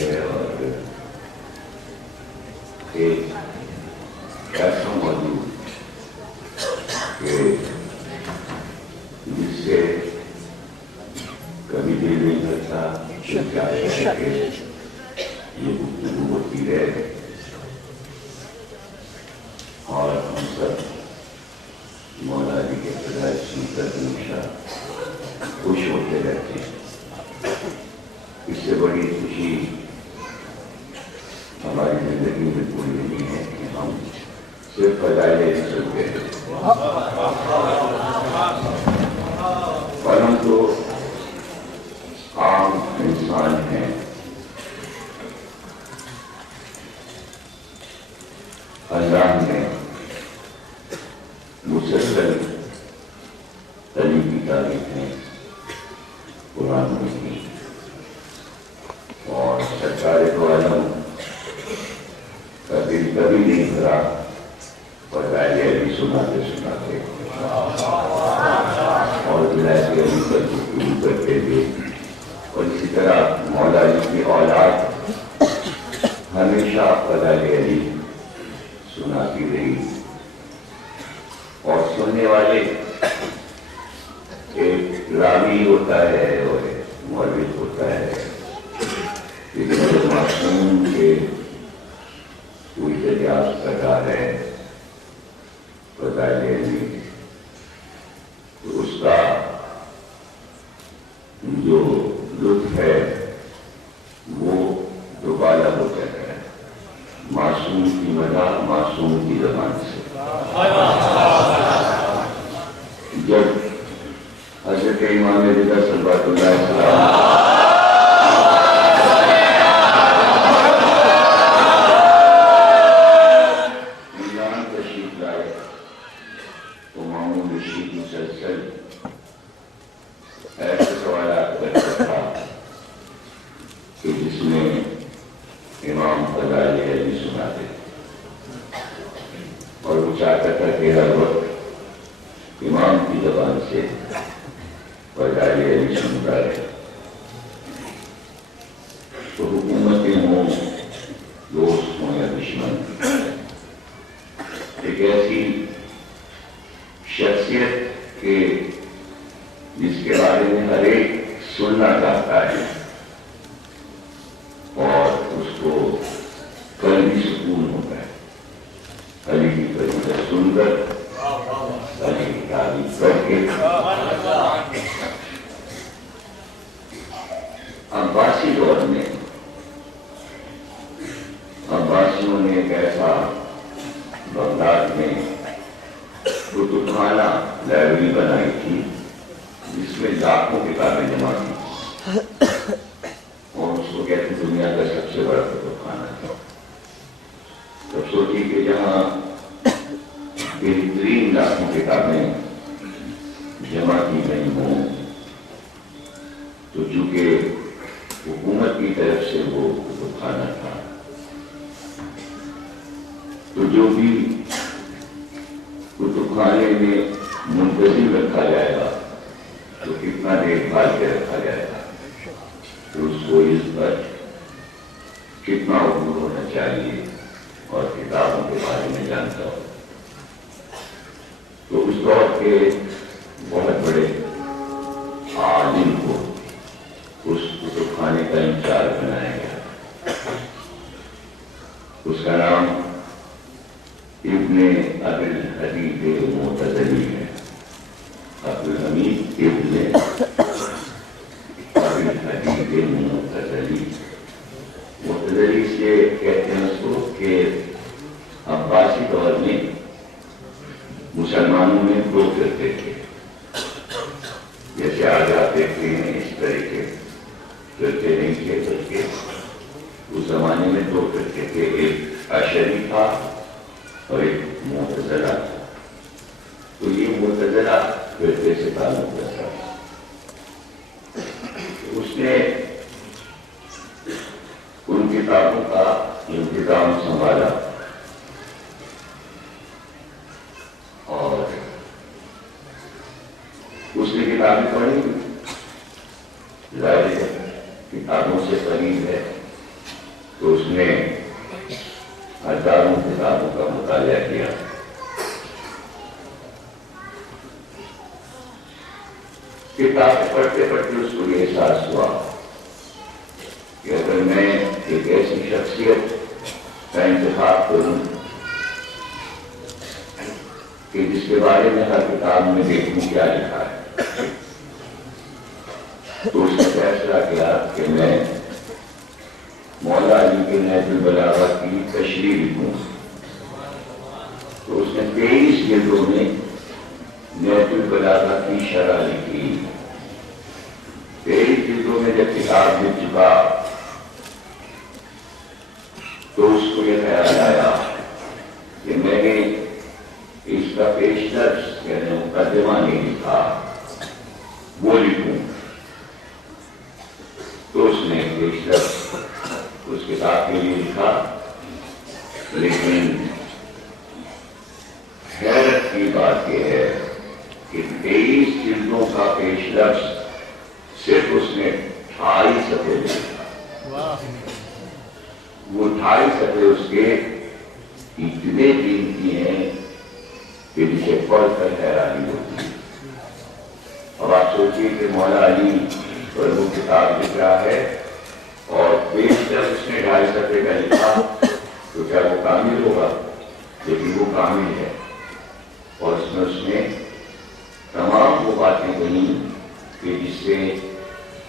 ہے اور ایک ایسا موضوع کہ جس سے کبھی دل نہیں کرتا کہ کیا ہے یہ گفتگو ہوتی ہے اور ہم سب مولا علی کے پیدائش سن کر ہمیشہ خوش ہوتے رہتے ہیں. اس سے بڑی خوشی ہماری زندگی میں کوئی نہیں ہے کہ ہم صرف فضائل ہی سنتے ہیں. اور ہم تو عام انسان ہیں. اللہ نے مسلسل علی کی تاریخیں قرآن میں کی اور سرکار دو عالم کا دل کبھی نہیں بھرا فضائل علی سناتے سناتے اور ولایت علی پر گفتگو کرتے تھے. اور اسی طرح مولا علی کی اولاد ہمیشہ فضائل علی سناتی رہی اور سننے والے ایک راوی ہوتا ہے اور ایک مولوی ہوتا ہے. لیکن معصوم کے کوئی دریافت کر رہا ہے فضائل علی تو اس کا جو لطف ہے وہ دوبارہ ہو جاتا ہے. معصوم کی مدح معصوم کی زبان سے. جب حضرت امام رضا صلوات اللہ علیہ وسلم تشریف لائے تو مامون رشید مسلسل ایسے سوالات کرتا تھا کہ جس میں امام فضائل علی سناتے اور وہ چاہتا تھا کہ ہر وقت امام کی زبان سے فضائل علی سنتا رہے. تو حکومتیں ہوں دوست ہوں یا دشمن ایک ایسی شخصیت کے جس کے بارے میں ہر ایک سننا چاہتا ہے اور اس کو قلبی سکون ہوتا ہے. علی کی فضیلت سن کر علی کی تعریف کر کے. عباسی دور میں عباسیوں نے ایک ایسا بغداد میں کتب خانہ لائبریری بنائی تھی جس میں لاکھوں کتابیں جمع کی اور اس کو کہتے ہیں دنیا کا سب سے بڑا کتب خانہ تھا. تب سوچی کہ جہاں بہترین لاکھوں کتابیں جمع کی گئی ہوں تو چونکہ حکومت کی طرف سے وہ کتب خانہ تھا تو جو بھی کتب خانے میں منتظم رکھا جائے گا تو کتنا دیکھ بھال کے رکھا جائے گا تو اس کو اس پر کتنا عبور ہونا چاہیے اور کتابوں کے بارے میں جانتا ہو. تو اس دور کے بہت بڑے عالم کو اس کتب خانے کا انچارج بنایا گیا. اس کا نام ابن ابی الحدید معتزلی ہے. عبدالحمید ابن ابی الحدید معتزلی. معتزلی سے کہتے ہیں اس کو کہ عباسی دور میں مسلمانوں میں دو فرقے تھے. جیسے آج آپ دیکھتے ہیں اس طرح کے فرقے نہیں تھے بلکہ اس زمانے میں دو فرقے تھے. ایک اشعری تھا اور ایک معتزلہ تھا. تو یہ معتزلہ فرقے سے تعلق رکھتا تھا. اس نے ان کتابوں کا انتظام سنبھالا اور اس نے کتابیں پڑھی. ظاہر کتابوں سے قریب ہے تو اس نے ہزاروں کتابوں کا مطالعہ کیا. کتابیں پڑھتے پڑھتے اس کو یہ احساس ہوا کہ اگر میں ایک ایسی شخصیت کا انتخاب کروں کہ جس کے بارے میں ہر کتاب میں دیکھوں کیا لکھا ہے، تو اس نے فیصلہ کیا کہ میں مولا علی کے نہج البلاغہ کی تشریح لکھوں. تو اس نے 23 جلدوں میں نہج البلاغہ کی شرح لکھی. 23 جلدوں میں جب کتاب لکھ چکا تو اس کو یہ خیال آیا کہ میں نے اس کا پیش درس یعنی مقدمہ نہیں لکھا، وہ لکھوں. تو اس نے پیش درس اس کتاب کے لیے لکھا. لیکن حیرت کی بات یہ ہے کہ 23 جلدوں کا پیش درس صرف اس نے 28 صفحے لکھا. وہ 28 صفحے اس کے اتنے قیمتی ہیں کہ جسے پڑھ کر حیرانی ہوتی ہے. اب آپ سوچیے کہ مولا علی پر وہ کتاب لکھ رہا ہے اور پیش درس اس نے 2.5 صفحے کا لکھا، تو کیا وہ کامل ہوگا؟ لیکن وہ کامل ہے. اور اس نے تمام وہ باتیں کہیں کہ جس سے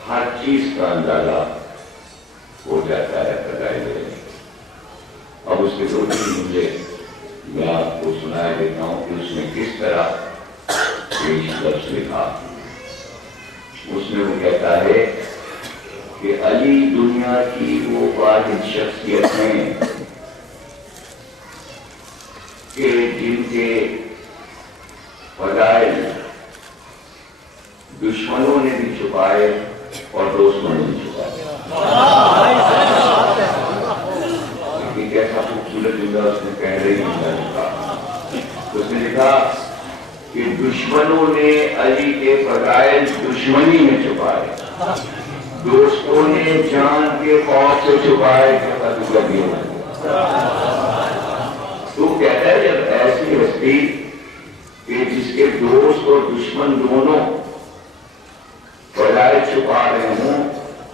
ہر چیز کا اندازہ ہو جاتا ہے فضائل علم. اب اس کے 2-3 جملے میں آپ کو سنا دیتا ہوں کہ اس نے کس طرح پیش درس لکھا. اس میں وہ کہتا ہے کہ علی دنیا کی وہ واحد شخصیت ہیں کہ جن کے فضائل دشمنوں نے بھی چھپائے اور دوستوں نے بھی چھپائے. کیسا خوبصورت جملہ اس نے پہلے ہی لکھا. اس نے لکھا کہ دشمنوں نے علی کے فضائل دشمنی میں چھپائے، دوستوں نے جان کے خوف سے چھپائے. تو کہتا ہے جب ایسی ہستی کہ جس کے دوست اور دشمن دونوں فضائل چھپا رہے ہوں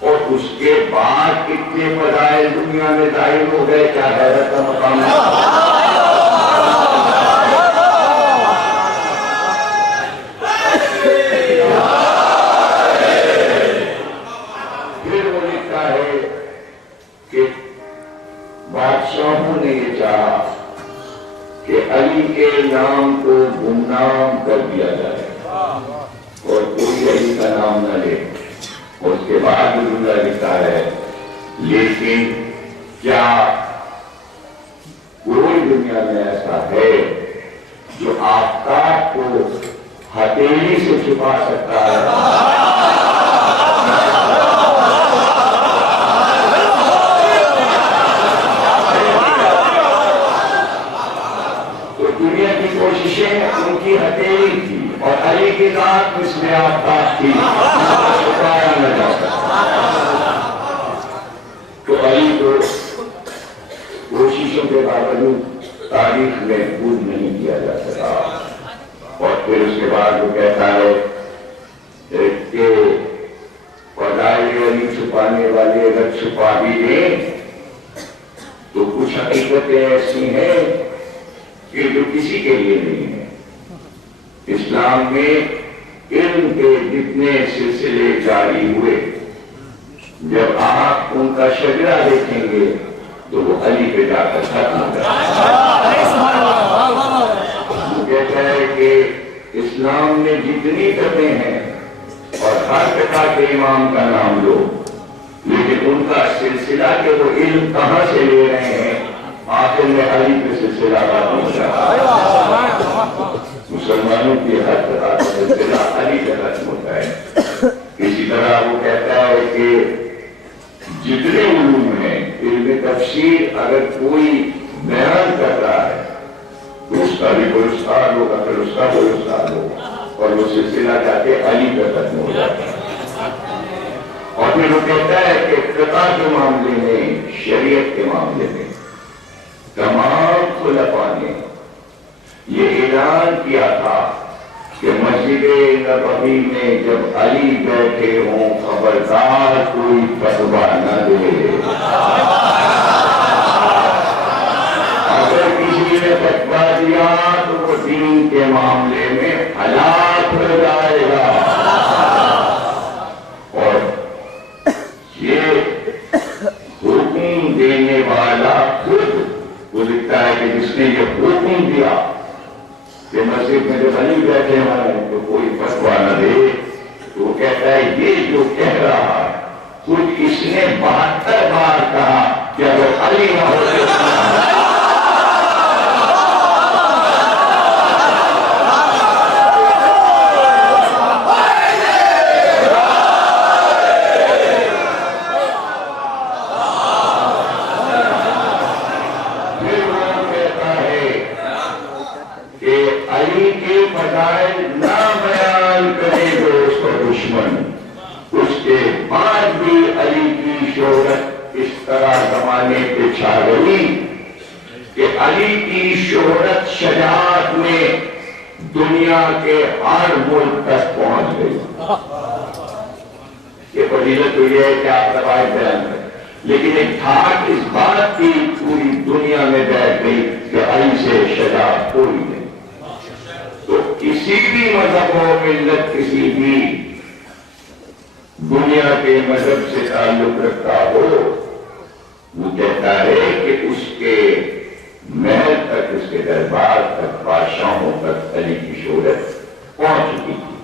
اور اس کے بعد کتنے فضائل دنیا میں ظاہر ہو گئے، کیا حیرت کا مقام ہے. پھر وہ لکھتا ہے کہ بادشاہوں نے یہ چاہا کہ علی کے نام کو گمنام کر دیا جائے اور کوئی علی کا نام نہ لے. اور اس کے بعد بھی جملہ لکھتا ہے لیکن کیا کوئی دنیا میں ایسا ہے جو آفتاب کو ہتھیلی سے چھپا سکتا ہے؟ تو دنیا کی کوششیں ان کی ہتھیلی تھی اور علی کی ذات اس میں آفتاب تھی، چھپایا نہ جا سکتا. تو علی کو کوششوں کے باوجود تاریخ میں محفوظ نہیں کیا جا سکا. اور پھر اس کے بعد وہ کہتا ہے کہ فضائل علی چھپانے والے اگر چھپا بھی دیں تو کچھ حقیقتیں ایسی ہیں کہ جو کسی کے لیے نہیں ہے. اسلام میں علم کے جتنے سلسلے جاری ہوئے جب آپ ان کا شجرہ دیکھیں گے تو وہ علی پہ جا کر ختم ہو جائے. وہ کہتا ہے کہ اسلام میں جتنی فتحیں ہیں اور ہر فقہ کے امام کا نام لو، لیکن ان کا سلسلہ کہ وہ علم کہاں سے لے رہے ہیں آخر میں علی پہ سلسلہ ختم ہو جائے. مسلمانوں کی ہر فقہ کا سلسلہ علی پہ ختم ہوتا ہے. اسی طرح وہ کہتا ہے کہ جتنے علوم ہیں علم تفسیر اگر کوئی بیان کر رہا ہے تو اس کا بھی کوئی استاد ہوگا، پھر اس کا کوئی استاد ہوگا اور وہ سلسلہ جا کے علی پہ ختم ہو جاتا ہے. اور پھر وہ کہتا ہے کہ فقہ کے معاملے میں شریعت نبوی میں جب علی بیٹھے ہوں خبردار کوئی فتویٰ نہ دے. اگر کسی نے فتویٰ دیا تو وہ دین کے معاملے میں ہلاک ہو جائے گا. اور یہ حکم دینے والا خود وہ لکھتا ہے کہ جس نے یہ حکم دیا کہ مسجد میں جب علی بیٹھے ہوں تو کوئی فتویٰ نہ دے، تو وہ کہتا ہے یہ جو کہہ رہا ہے خود اس نے 72 بار کہا کہ اگر علی نہ ہوتے شجاعت میں دنیا کے ہر ملک تک پہنچ گئی. یہ فضیلت تو یہ ہے کہ آپ روایت بیان کریں، لیکن ایک دھاک اس بات کی پوری دنیا میں بیٹھ گئی کہ علی سے شجاعت کوئی نہیں. تو کسی بھی مذہب و ملت کسی بھی دنیا کے مذہب سے تعلق رکھتا ہو، وہ کہتا ہے کہ اس کے محل تک، اس کے دربار تک، بادشاہوں تک علی کی شہرت پہنچ چکی تھی.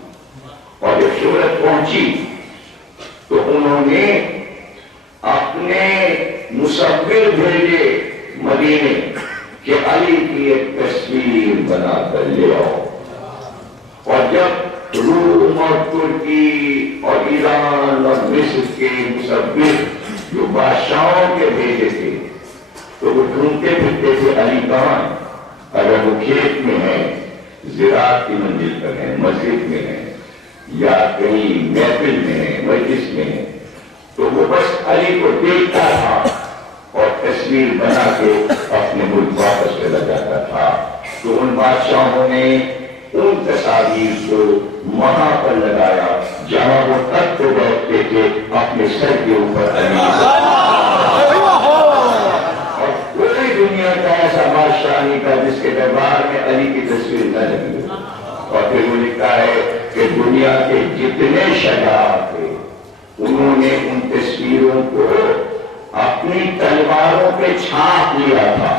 اور جب شہرت پہنچی تو انہوں نے اپنے مصور بھیجے مدینے کہ علی کی ایک تصویر بنا کر لے آؤ. اور جب روم اور ترکی اور ایران اور مصر کے مصور جو بادشاہوں کے بھیجے تھے تو وہ ڈھونڈتے پھرتے تھے علی کہاں. اگر وہ کھیت میں ہے، زراعت کی منزل پر ہے، مسجد میں ہے، یا کہیں محفل میں ہے، مجلس میں ہے، تو وہ بس علی کو دیکھتا تھا اور تصویر بنا کے اپنے ملک واپس چلا جاتا تھا. تو ان بادشاہوں نے ان تصاویر کو وہاں پر لگایا جہاں وہ تخت پہ بیٹھتے تھے، اپنے سر کے اوپر علی. دنیا کا ایسا بادشاہ نہیں تھا جس کے دربار میں علی کی تصویر نہ لگی. اور پھر وہ لکھتا ہے کہ دنیا کے جتنے شجاع تھے انہوں نے ان تصویروں کو اپنی تلواروں پہ چھاپ لیا تھا.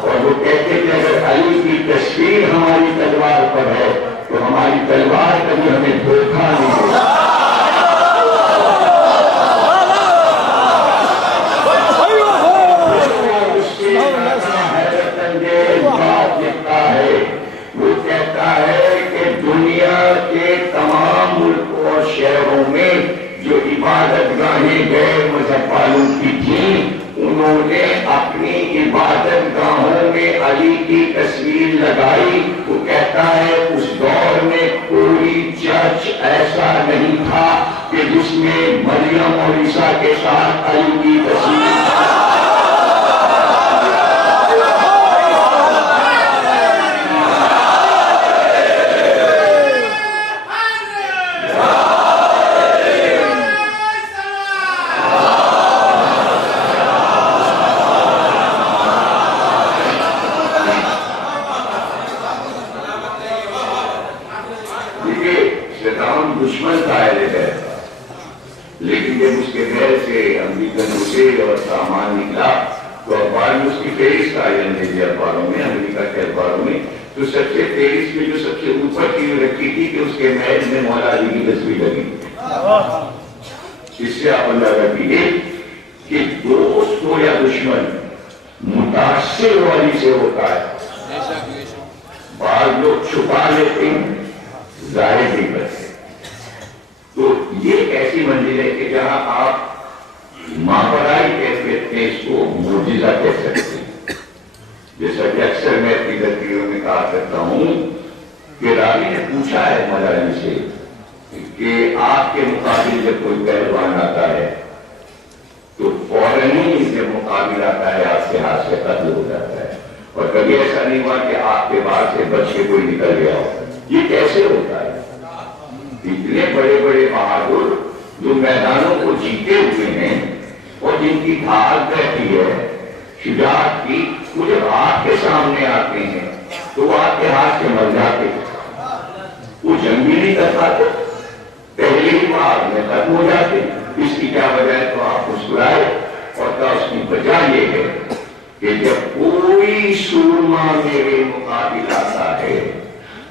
اور وہ کہتے تھے اگر علی کی تصویر ہماری تلوار پر ہے تو ہماری تلوار کبھی ہمیں دھوکہ نہیں دے. وہ کہتا ہے کہ دنیا کے تمام ملکوں اور شہروں میں جو عبادت گاہیں غیر مذہب والوں کی تھیں، انہوں نے اپنی عبادت گاہوں میں علی کی تصویر لگائی. وہ کہتا ہے اس دور میں کوئی چرچ ایسا نہیں تھا کہ جس میں مریم اور عیسیٰ کے ساتھ علی کی تصویر. دشمن تھا اہل بیت کا، لیکن جب اس کے گھر سے امریکن اسے اور سامان نکلا تو اخبار میں اس کی فہرست آئی، انگریزی اخباروں میں، امریکہ کے اخباروں میں. تو سب سے فہرست میں جو سب سے اوپر کی رکھی تھی کہ اس کے محل میں مولا علی کی تصویر لگی. اس سے آپ اندازہ کیجیے کہ دوست ہو یا دشمن متاثر علی سے ہوتا ہے. بعض لوگ چھپا لیتے ہیں، ظاہر نہیں کرتے. تو یہ ایسی منزل ہے کہ جہاں آپ ماورائی کیفیت میں اس کو معجزہ کہہ سکتے ہیں. جیسا کہ اکثر میں اپنی تقریروں میں کہا کرتا ہوں کہ راوی نے پوچھا ہے مولا علی سے کہ آپ کے مقابل جب کوئی پہلوان آتا ہے تو فوراً ہی جب مقابل آتا ہے آپ کے ہاتھ سے قتل ہو جاتا ہے، اور کبھی ایسا نہیں ہوا کہ آپ کے بعد سے بچ کے کوئی نکل گیا ہو. یہ کیسے ہوتا ہے؟ اتنے بڑے بڑے بہادر جو میدانوں کو جیتے ہوئے ہیں اور جن کی بھاگ رہتی ہے شجاعت کی، وہ جب آپ کے سامنے آتے ہیں تو وہ آپ کے ہاتھ سے مر جاتے، وہ جنگ بھی نہیں کر پاتے، پہلے ہی بھاگ میں ختم ہو جاتے۔ اس کی کیا وجہ ہے؟ تو آپ مسکرائے، اور کیا اس کی وجہ یہ ہے کہ جب کوئی سورما میرے مقابل آتا ہے،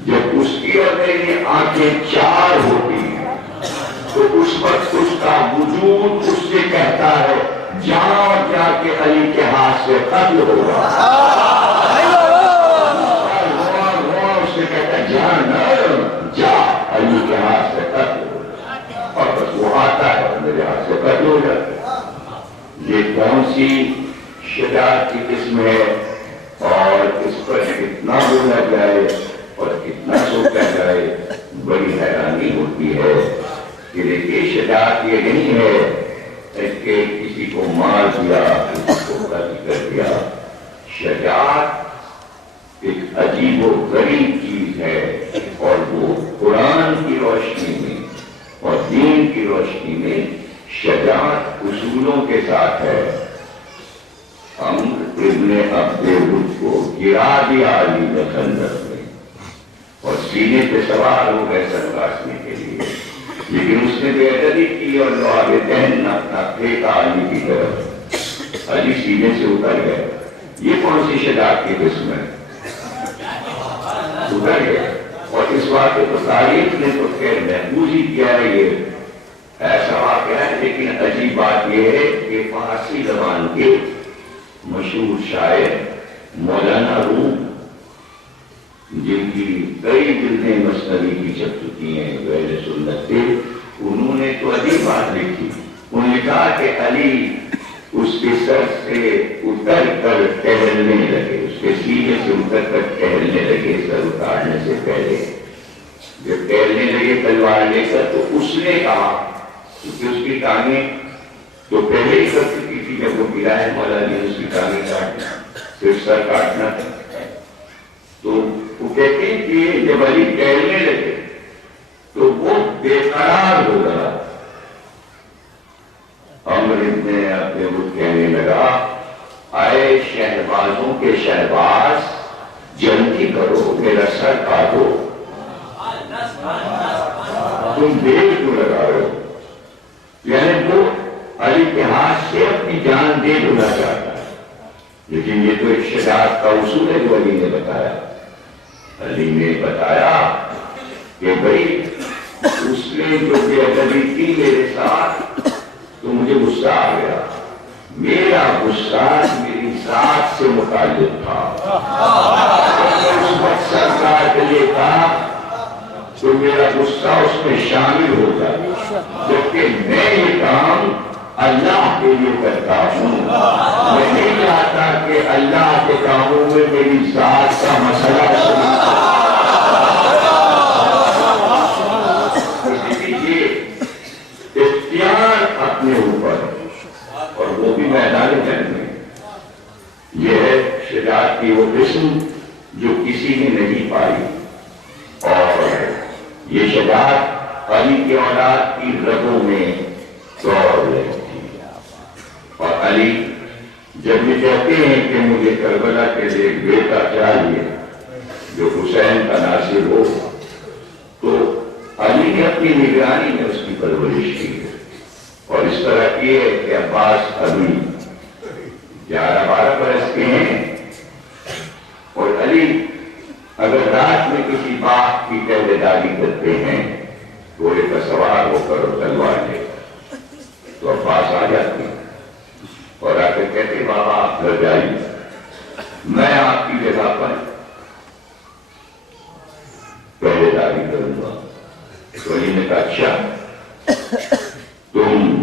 جب اس کی اور میری آنکھیں چار ہوتی ہیں، تو اس وقت اس کا وجود اس سے کہتا ہے جاؤ اور جا کے علی کے ہاتھ سے قتل ہوگا۔ اس سے کہتا ہے جا علی کے ہاتھ سے قتل ہوگا، اور بس وہ آتا ہے اور میرے ہاتھ سے قتل ہو جاتا ہے۔ یہ کون سی شجاعت کی قسم ہے، اور اس پر کتنا بولا جائے اور کتنا سوچا جائے، بڑی حیرانی ہوتی ہے کہ دیکھیے شجاعت یہ نہیں ہے کہ کسی کو مار دیا، کسی کو قتل کر دیا۔ شجاعت ایک عجیب و غریب چیز ہے، اور وہ قرآن کی روشنی میں اور دین کی روشنی میں شجاعت اصولوں کے ساتھ ہے۔ عمرو ابن عبد الود کو گرا دیا علی نے خندق میں، اور سینے پہ سوار ہو گئے سر کاٹنے کے لیے، لیکن اس نے بے ادبی کی اور لوگ دہن اپنا پھینکا علی کی طرف، علی سینے سے اتر گئے۔ یہ کون سی شجاعت کی قسم ہے؟ اتر گئے، اور اس واقعے کو تاریخ نے تو خیر محفوظ ہی کیا ہے، یہ ایسا واقعہ ہے۔ لیکن عجیب بات یہ ہے کہ فارسی زبان کے مشہور شاعر مولانا روم، جن کی کئی جلدیں مثنوی کی چھپ چکی ہیں، اہل سنت تھے، انہوں نے تو عجیب بات لکھی۔ انہوں نے کہا کہ علی اس کے سر سے اتر کر ٹہلنے لگے، اس کے سینے سے اتر کر ٹہلنے لگے سر اتارنے سے پہلے۔ جب ٹہلنے لگے تلوار لے کر تو اس نے کہا، کیونکہ اس کی ٹانگیں تو پہلے ہی کر چکی تھی، جب وہ گرا ہے مولا نے اس کی ٹانگیں کاٹنا، صرف سر کاٹنا تھا، تو وہ کہتے ہیں کہ جب علی ٹہلنے لگے تو وہ بے قرار ہو گیا۔ عمرو ابن عبد الود کہنے لگا اے شہبازوں کے شہباز، جلدی کرو میرا سر کاٹو، تم دیر کیوں لگا رہے ہو؟ یعنی وہ علی کے ہاتھ سے اپنی جان دے دینا چاہتا ہے، لیکن یہ تو ایک شجاعت کا اصول ہے جو علی نے بتایا۔ علی نے بتایا کہ بھائی اس نے جو بے ادبی کی میرے ساتھ تو مجھے غصہ آ گیا، میرا غصہ میری ذات سے متعلق تھا، اس وقت سر کاٹ لیتا تو میرا غصہ اس میں شامل ہو جاتا، جبکہ میں یہ کام اللہ کے لیے کرتا ہوں، میں نہیں چاہتا کہ اللہ کے کاموں میں میری ذات کا مسئلہ اختیار اپنے اوپر، اور وہ بھی میدان جنگ میں۔ یہ ہے شجاعت کی وہ قسم جو کسی نے نہیں پائی، اور یہ شجاعت علی کی اولاد کی رگوں میں دوڑ رہی تھی۔ اور علی جب یہ کہتے ہیں کہ مجھے کربلا کے لیے بیٹا چاہیے جو حسین کا ناصر ہو، تو علی نے اپنی نگرانی میں اس کی پرورش کی ہے، اور اس طرح کی ہے کہ عباس ابھی 11-12 برس کے ہیں، اور علی اگر رات میں کسی باغ کی پہرے داری کرتے ہیں گھوڑے پر سوار ہو کر اور تلوار لے کر، تو عباس آ جاتے ہیں اور آ کر کہتے ہیں بابا آپ گھر جائیے، میں آپ کی جگہ پر پہرے داری کروں گا۔ تو علی نے کہا اچھا، تم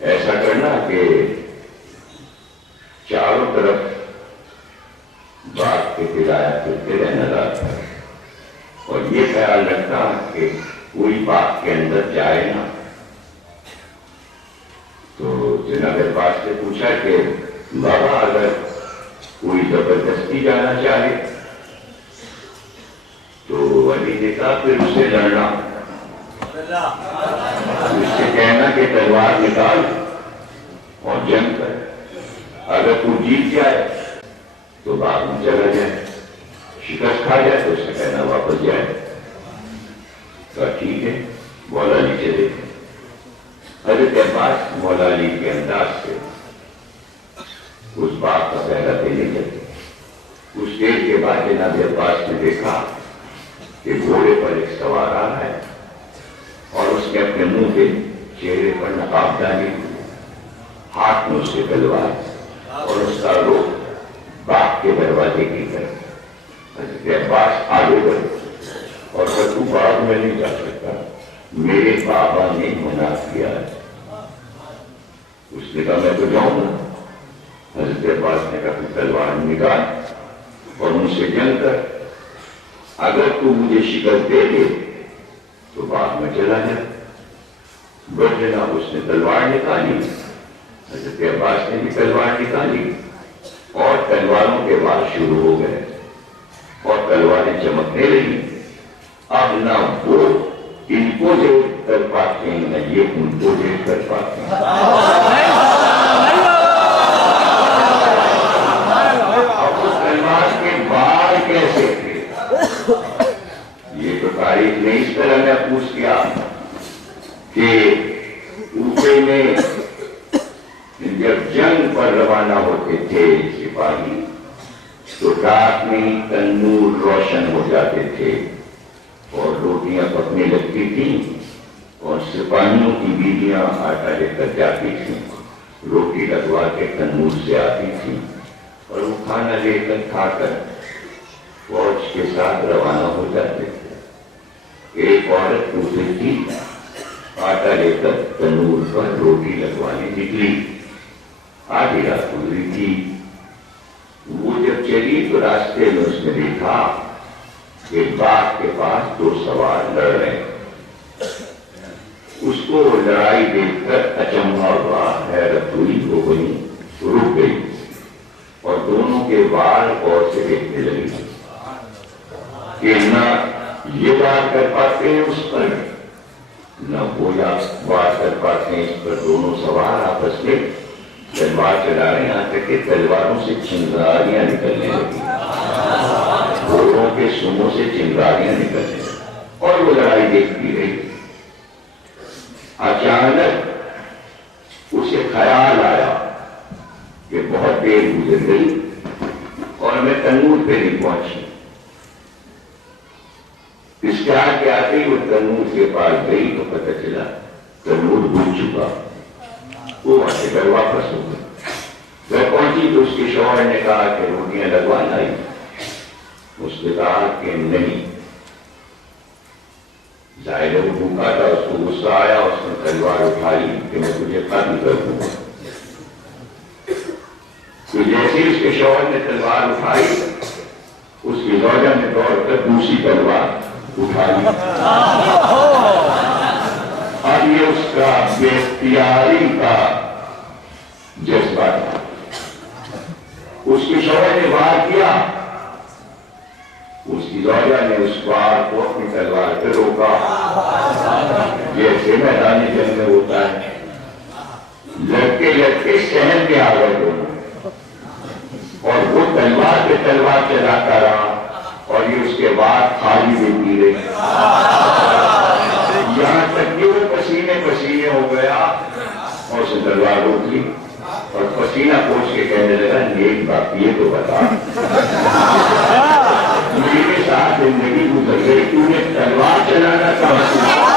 ایسا کرنا کہ چاروں طرف باغ کے کرایہ کرتے رہنا رات بھر، اور یہ خیال رکھنا کہ کوئی باغ کے اندر جائے نا۔ تو جناب عباس سے پوچھا کہ بابا اگر کوئی زبردستی جانا چاہے تو علی نے کہا پھر اس سے لڑنا، اس سے کہنا کہ تلوار نکال اور جنگ کر، اگر تو جیت جائے تو باغ میں چلا جائے، شکست کھا جائے تو اس سے کہنا واپس جائے۔ کہا ٹھیک ہے، مولا علی چلے۔ حضرت عباس مولا علی کے انداز سے اس باغ کا پہلا دینے لگے۔ کچھ دیر کے بعد جناب عباس نے دیکھا کہ گھوڑے پر ایک سوار آ رہا ہے اور اس نے اپنے منہ کے چہرے پر نقاب ڈالی، ہاتھ میں اس کے تلوار اور اس کا رخ باغ کے دروازے کی طرف۔ حضرت عباس آگے بڑھے اور تو باغ میں نہیں جا سکتا، میرے بابا نے منع کیا ہے۔ اس نے کہا میں تو جاؤں گا۔ حضرت عباس نے کہا کہ تلوار نکال اور ان سے جنگ کر، اگر تو مجھے شکست دے دے تو باغ میں چلا جائے۔ بس جناب اس نے تلوار نکالی، حضرت عباس نے بھی تلوار نکالی اور تلواروں کے وار شروع ہو گئے اور تلواریں چمکنے لگی۔ اب نہ وہ ان کو دیکھ کر پاتے ہیں نہ یہ ان کو دیکھ کر پاتے ہیں۔ اب اس تلوار کے وار کیسے تھے یہ تو تاریخ نے اس طرح محفوظ کیا کہ کوفے میں جب جنگ پر روانہ ہوتے تھے سپاہی تو رات میں تنور روشن ہو جاتے تھے اور روٹیاں پکنے لگتی تھیں اور سپاہیوں کی بیویاں آٹا لے کر جاتی تھیں، روٹی لگوا کے تنور سے آتی تھیں اور وہ کھانا لے کر کھا کر فوج کے ساتھ روانہ ہو جاتے تھے۔ ایک عورت دوسری تھی، آٹا لے کر تنور پر روٹی لگوانے نکلی، آدھی رات گزری تھی۔ وہ جب چلی تو راستے میں اس نے دیکھا کہ باغ کے پاس دو سوار لڑ رہے ہیں۔ اس کو لڑائی دیکھ کر اچنبھا ہوا، حیرت ہوئی، ہو گئی، رک گئی اور دونوں کے وار اور سے دیکھنے لگی کہ نہ یہ وار کر پاتے ہیں اس پر نہ وہ وار کر پاتے ہیں اس پر۔ دونوں سوار آپس میں تلوار چلا رہے ہیں، یہاں تک کہ تلواروں سے چنگاریاں نکلنے لگی، گھوڑوں کے سموں سے چنگاریاں نکلنے لگی اور وہ لڑائی دیکھتی رہی۔ اچانک اسے خیال آیا کہ بہت دیر گزر گئی اور میں تنور پہ نہیں پہنچی۔ اس کے آگے آتے ہی وہ تنور کے پاس گئی تو پتہ چلا تنور بھول چکا، وہ وہاں سے گھر واپس ہو گئی۔ گھر پہنچی تو اس کے شوہر نے کہا کہ روٹیاں لگوا لائی، اس نے کہا کہ نہیں، ظاہر ہے وہ بھوکا تھا، اس کو غصہ آیا، اس نے تلوار اٹھائی کہ میں تجھے قتل کر دوں گا۔ تو جیسے اس کے شوہر نے تلوار اٹھائی اس کی زوجہ نے دوڑ کر دوسری تلوار اٹھائی۔ اب یہ اس کا بے اختیاری کا جذبہ تھا۔ اس کے شوہر نے وار کیا، اس کی زوجہ نے اس وار کو اپنی تلوار پہ روکا، جیسے میدان جنگ میں ہوتا ہے۔ لڑکے لڑکے شہر میں آ گئے دونوں اور وہ تلوار پہ تلوار چلاتا رہا اور یہ اس کے بعد خالی دیتی رہی، یہاں تک کہ وہ پسینے پسینے ہو گیا اور اسے تلوار روک لی اور پسینہ پوچھ کے کہنے لگا نیک بات یہ تو بتا، میرے ساتھ زندگی گزر گئی، تو نے تلوار چلانا کہاں؟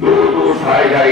2-2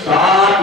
7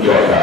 14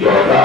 14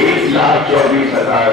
1,24,000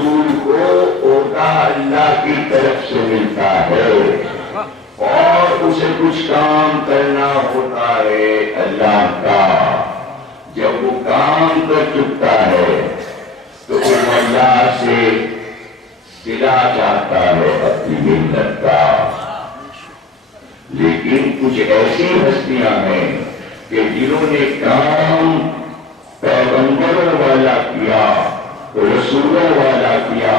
رسول کو عہدہ اللہ کی طرف سے ملتا ہے اور اسے کچھ کام کرنا ہوتا ہے اللہ کا. جب وہ کام کر چکتا ہے تو وہ اللہ سے صلہ چاہتا ہے اپنی محنت کا. لیکن کچھ ایسی ہستیاں ہیں کہ جنہوں نے کام پیغمبروں والا کیا، رسولوں والا کیا،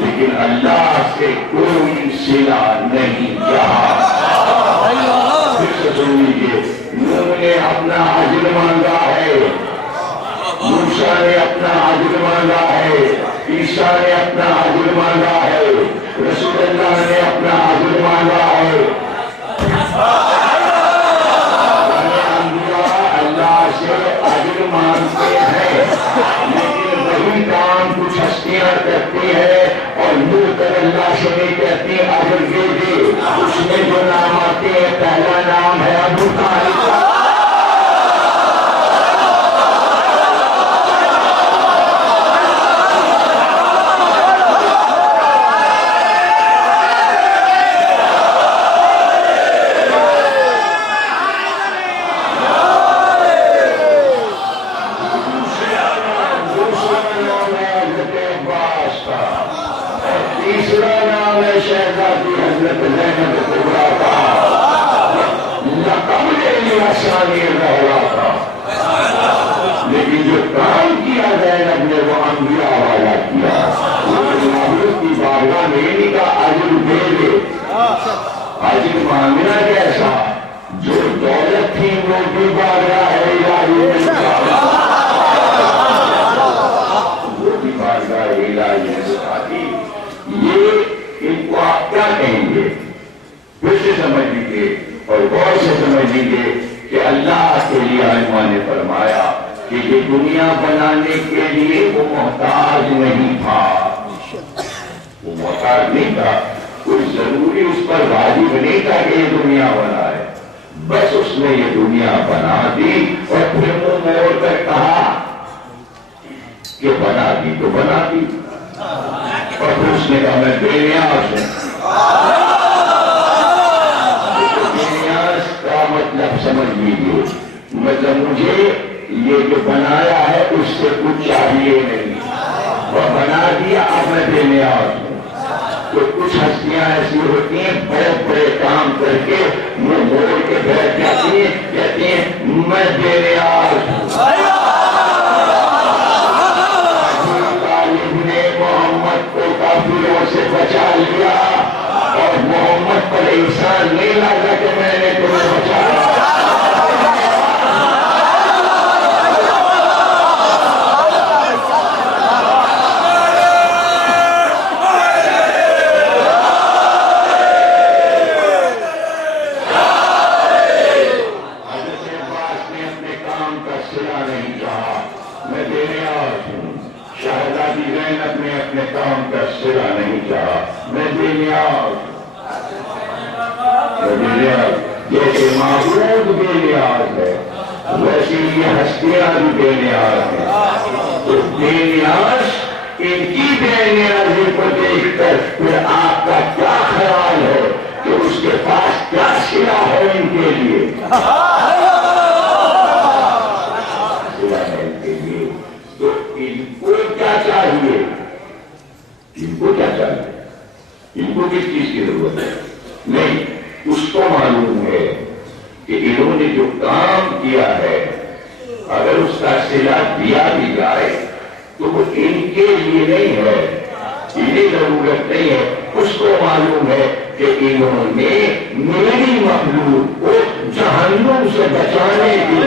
لیکن اللہ سے کوئی صلہ نہیں چاہا. پھر سن لیجیے، نوح نے اپنا اجر مانگا ہے، موسیٰ نے اپنا اجر مانگا ہے، عیسیٰ نے اپنا اجر مانگا ہے، رسول اللہ نے اپنا اجر مانگا ہے. اللہ سے اجر مانگتے ہیں، لیکن وہی کام کچھ ہستیاں کرتی ہے اور منہ کر اللہ سے نہیں کہتی اجر دے دے. اس میں جو نام آتے ہیں، پہلا نام ہے ابو طالب. لیکن جو کام کیا زینب نے وہ انبیاء والا کیا. محبوب کی بارگاہ میں نہیں کہا اجر دے دے. اجر مانگنا کیسا؟ جو دولت تھی وہ بھی بارگاہ ہے وہ بھی بارگاہ الہی نے دکھا دی. یہ ان کو آپ کیا کہیں گے؟ پھر سے سمجھ لیجیے اور غور سے سمجھ لیجیے کہ اللہ کے لیے علماء نے فرمایا کہ یہ دنیا بنانے کے لیے وہ محتاج نہیں تھا. وہ محتاج نہیں تھا، کوئی ضروری اس پر واجب نہیں تھا کہ یہ دنیا بنائے. بس اس نے یہ دنیا بنا دی اور پھر منہ موڑ کر کہا کہ بنا دی تو بنا دی. اور پھر اس نے کہا میں بے نیاز ہوں. مطلب سمجھ لیجیے، مطلب مجھے یہ جو بنایا ہے اس سے کچھ چاہیے نہیں، وہ بنا دیا اب میں بے نیاز ہوں. تو کچھ ہستیاں ایسی ہوتی ہیں بڑے بڑے کام کر کے منہ موڑ کے بیٹھ جاتی ہیں، کہتی ہیں میں بے نیاز ہوں. طالب نے محمد کو کافروں سے بچا لیا اور محمد پر احسان نہیں لگا کہ میں نے تمہیں بچایا. جیسے معبود بے نیاز ہے ویسے یہ ہستیاں بھی بے نیاز ہیں. تو بے نیاز ان کی بے نیازی کو دیکھ کر پھر آپ کا کیا خیال ہے کہ اس کے پاس کیا صلہ ہے ان کے لیے؟ صلہ ہے ان کے لیے. تو ان کو کیا چاہیے؟ ان کو کیا چاہیے؟ ان کو کس چیز کی ضرورت ہے؟ نہیں، اس کو معلوم ہے کہ انہوں نے جو کام کیا ہے اگر اس کا صلہ دیا بھی جائے تو وہ ان کے لیے نہیں ہے، انہیں ضرورت نہیں ہے. اس کو معلوم ہے کہ انہوں نے میری مخلوق کو جہنم سے بچانے کے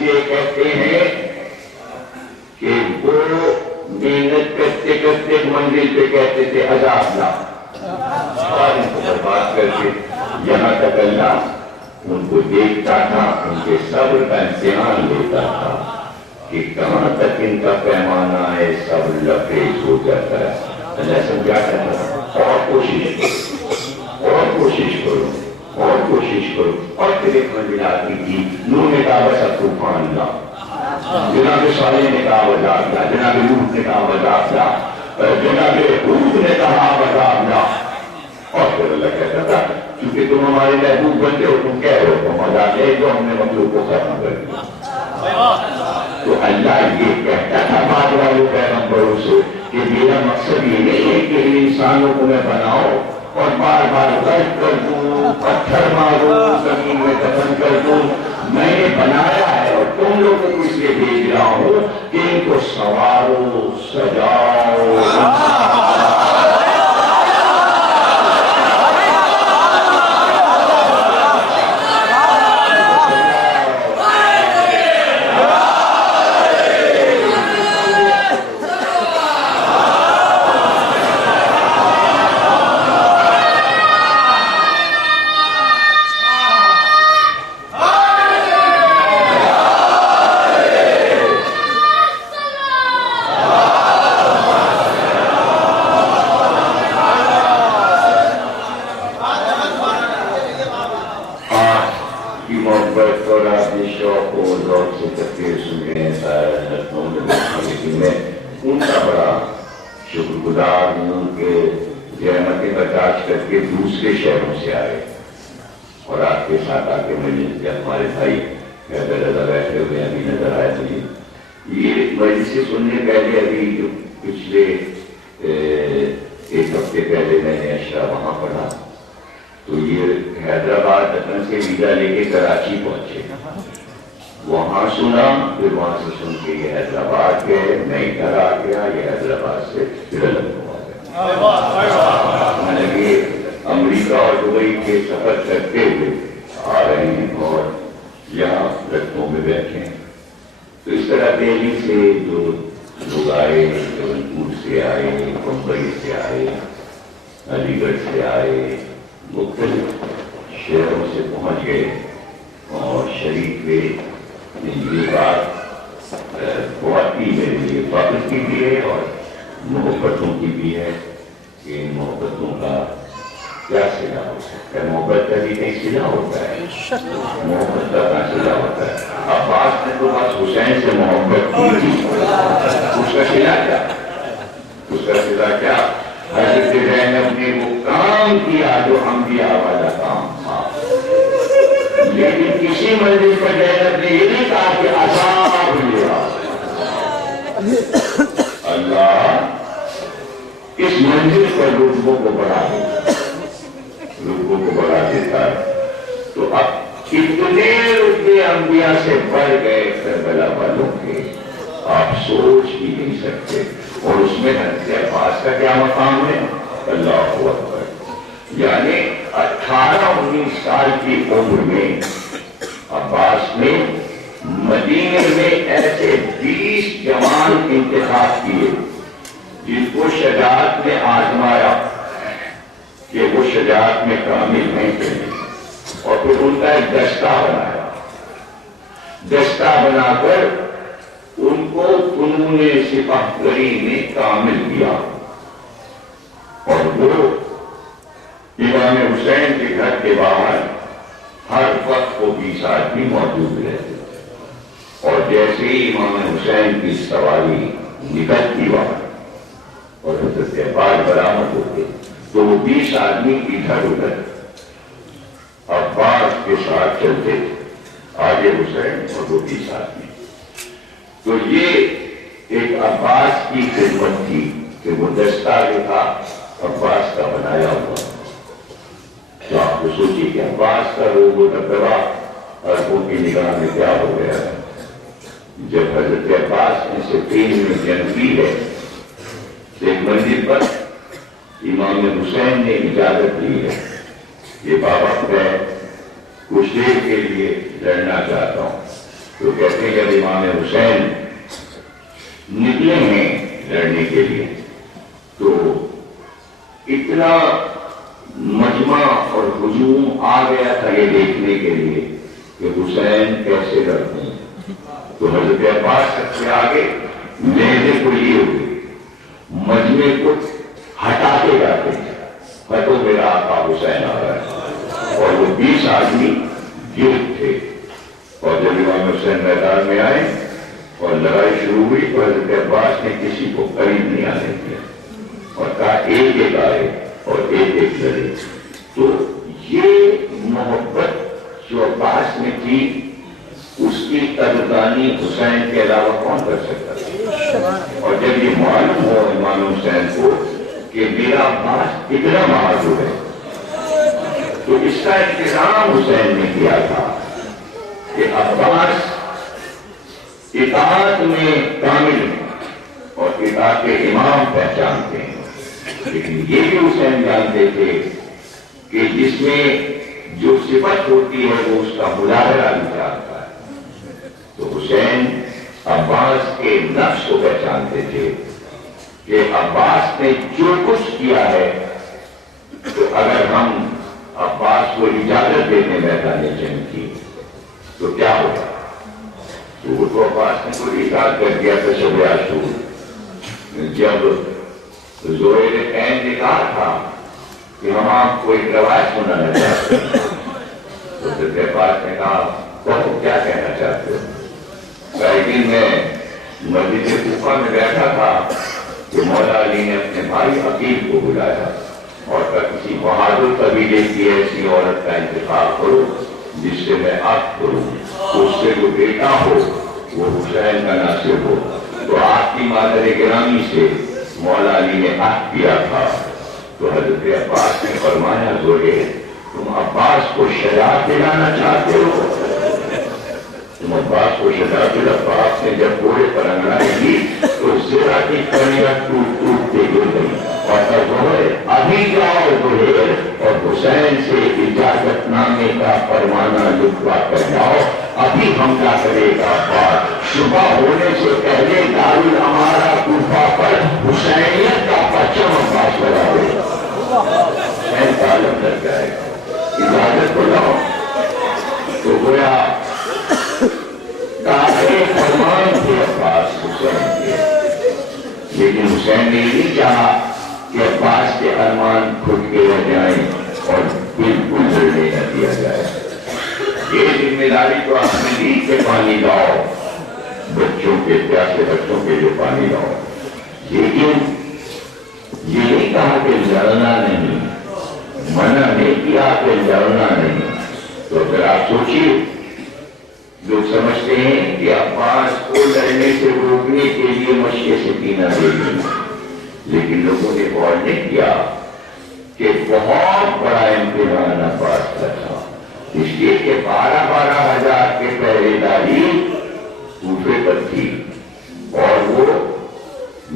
لیے کہتے ہیں کہ وہ محنت کرتے کرتے منزل پہ کہتے تھے عذاب لا، اور ان کو برباد کر کے یہاں تک اللہ ان کو دیکھتا تھا، ان کے صبر کا امتحان لیتا تھا کہ کہاں تک ان کا پیمانہ ہے، صبر لبریز ہو جاتا ہے۔ اللہ سمجھاتا تھا اور کوشش کرو، اور کوشش کرو، اور کوشش کرو، اور پھر ایک منزل آتی تھی، نوح نے کہا بس اب طوفان لا، جناب صالح نے کہا عذاب لا، جناب لوط نے کہا عذاب لا، جناب ہود نے کہا عذاب لا، اور پھر اللہ کہتا تھا کیونکہ تم ہمارے محبوب بنتے ہو، تم کہہ رہے ہو تم عذاب لے جو ہم نے مخلوق کو ختم کر دیا۔ تو اللہ یہ کہتا تھا بعد والے پیغمبروں سے کہ میرا مقصد یہ نہیں ہے کہ انسانوں کو میں بناؤ اور بار بار غرق کر دوں، پتھر ماروں، زمین میں دفن کر دوں، میں نے بنایا ہے اور تم لوگوں کو اس لیے بھیج رہا ہوں کہ ان کو سنوارو، سجاؤ۔ دوسرے شہروں سے آئے اور آپ کے ساتھ آ کے مجلس کے ہمارے بھائی بیٹھے ہوئے ابھی نظر آئے مجھے یہ مجلس سے سننے پہلے ابھی جو پچھلے ایک ہفتے پہلے میں نے اشرا وہاں پڑھا تو یہ حیدرآباد دکن سے ویزا لے کے کراچی پہنچے، وہاں سنا، پھر وہاں سے سن کے یہ حیدرآباد گئے، میں ادھر آ گیا، یہ حیدرآباد سے پھر الگ ہوا گیا۔ امریکہ اور دبئی کے سفر کرتے ہوئے آ رہے ہیں اور یہاں لکھنؤ میں بیٹھے ہیں، تو اس طرح دہلی سے جو لوگ آئے، جبلپور سے آئے، بمبئی سے آئے، علی گڑھ سے آئے، مختلف شہروں سے پہنچ گئے اور شریک ہوئے۔ یہ بات بہت ہی میرے لیے فخر کی بھی ہے اور محبتوں کی بھی ہے کہ ان محبتوں کا کیا صلہ ہو سکتا ہے؟ محبت کا بھی نہیں صلہ ہوتا ہے، محبت کا کیا صلہ ہوتا ہے؟ عباس نے تو بس حسین سے محبت کی تھی، اس کا صلہ کیا؟ اس کا صلہ کیا؟ حضرت زینب نے وہ کام کیا جو انبیاء والا کام تھا، لیکن کسی منزل پر زینب نے یہ نہیں کہا کہ عذاب لیا۔ اللہ اس منزل پر رتبوں کو بڑھا دیتا، رتبوں کو بڑھا دیتا ہے۔ تو اب کتنے رتبے انبیاء سے بڑھ گئے کربلا والوں کے، آپ سوچ بھی نہیں سکتے۔ اور اس میں حضرت عباس کا کیا مقام ہے؟ اللہ اکبر، یعنی 18-19 سال کی عمر میں عباس نے مدینے میں ایسے 20 جوان انتخاب کیے جن کو شجاعت میں آزمایا کہ وہ شجاعت میں کامل نہیں تھے، اور پھر ان کا ایک دستہ بنایا، دستہ بنا کر ان کو فنون سپاہی میں کامل کیا، اور وہ امام حسین کے گھر کے باہر ہر وقت وہ 20 آدمی موجود رہتے، اور جیسے ہی امام حسین کی سواری نکلتی وہاں اور حضرت عباس برآمد ہوتے تو وہ 20 آدمی ادھر ادھر عباس کے ساتھ چلتے تھے، آگے حسین اور وہ 20 آدمی۔ تو یہ ایک عباس کی خدمت تھی کہ وہ دستہ لکھا عباس کا بنایا ہوا۔ تو آپ کو سوچیے کہ عباس کا روب و دبدبا عربوں کی نگاہ میں کیا ہو گیا ہے۔ جب حضرت عباس نے صفین میں جنگ کی ہے، ایک منزل پر امام حسین نے اجازت دی ہے کہ بابا میں کچھ دیر کے لیے لڑنا چاہتا ہوں، تو کہتے ہیں جب امام حسین نکلے ہیں لڑنے کے لیے تو اتنا مجمع اور ہجوم آ گیا تھا یہ دیکھنے کے لیے کہ حسین کیسے لڑتے ہیں. تو حضرت عباس سب سے آگے لینے کو لیے ہوئے مجمع کو ہٹاتے جاتے ہیں. ہٹو میرا آقا حسین آ رہا ہے. اور وہ 20 آدمی گرد تھے. اور جب امام حسین میدان میں آئے اور لڑائی شروع ہوئی تو حضرت عباس نے کسی کو قریب نہیں آنے دیا اور کہا ایک ایک آئے اور ایک ایک لڑے. تو یہ محبت جو عباس نے کی اس کی قدردانی حسین کے علاوہ کون کر سکتا تھا. اور جب یہ معلوم ہو امام حسین کو کہ میرا عباس اتنا بہادر ہے تو اس کا انتظام حسین نے کیا تھا کہ عباس اطاعت میں کامل ہیں اور اطاعت امام پہچانتے ہیں. لیکن یہ بھی حسین جانتے تھے کہ جس میں جو صفت ہوتی ہے وہ اس کا مظاہرہ بھی جانتا ہے. تو حسین عباس کے نفس کو پہچانتے تھے کہ عباس نے جو کچھ کیا ہے تو اگر ہم عباس کو اجازت دیتے میدان جنگ کی تو کیا ہوگا. تو عباس نے کوئی اجازت کر دیا تھا شب عاشور جب زہیر عین نے کہا تھا کہ ہم آپ کو ایک روایت سنانا چاہتے ہیں. تو حضرت عباس نے کہا تو کیا کہنا چاہتے ہو. ایک دن میں مسجد کوفہ میں بیٹھا تھا کہ مولا علی نے اپنے بھائی عقیل کو بلایا اور کہا کسی بہادر قبیلے کی ایسی عورت کا انتخاب کرو جس سے میں عقد کروں. اس سے جو بیٹا ہو وہ حسین کا ناصر ہو. تو آپ کی مادر گرامی سے مولا علی نے عہد کیا تھا. تو حضرت عباس نے فرمایا زہیر تم عباس کو شجاعت دلانا چاہتے ہو. تم عباس کو شجاعت دلا. عباس نے جب گھوڑے پر انگڑائی کی تو ذرا کی کڑیاں ٹوٹ ٹوٹ کے گر گئی اور زہیر ابھی جاؤ زہیر اور حسین سے اجازت نامے کا فرمانا لکھوا کر جاؤ. ابھی حملہ کرے گا عباس. صبح ہونے سے پہلے دارالامارہ کوفہ پر حسینیت کا پرچم عباس لگا دے. حسین کا علم لگ جائے گا. اجازت کو لاؤ. تو گویا کافی فرمان تھے عباس حسین کے. لیکن حسین نے نہیں چاہا کہ عباس کے ارمان کھٹ کے رہ جائیں اور بالکل لڑنے نہ دیا جائے. یہ ذمہ داری تو آپ نے دی کہ پانی لاؤ بچوں کے پیاسے بچوں کے لیے پانی لاؤ. لیکن یہ نہیں کہا کہ لڑنا نہیں. منع نہیں کیا کہ لڑنا نہیں. تو اگر آپ سوچیے لوگ سمجھتے ہیں کہ عباس کو لڑنے سے روکنے کے لیے مشقے سے پینا دے دی. لیکن لوگوں نے غور نہیں کیا کہ بہت بڑا امتحان عباس کا تھا. اس لیے کہ 12,000 کے پہرے داری کوفے پر تھی اور وہ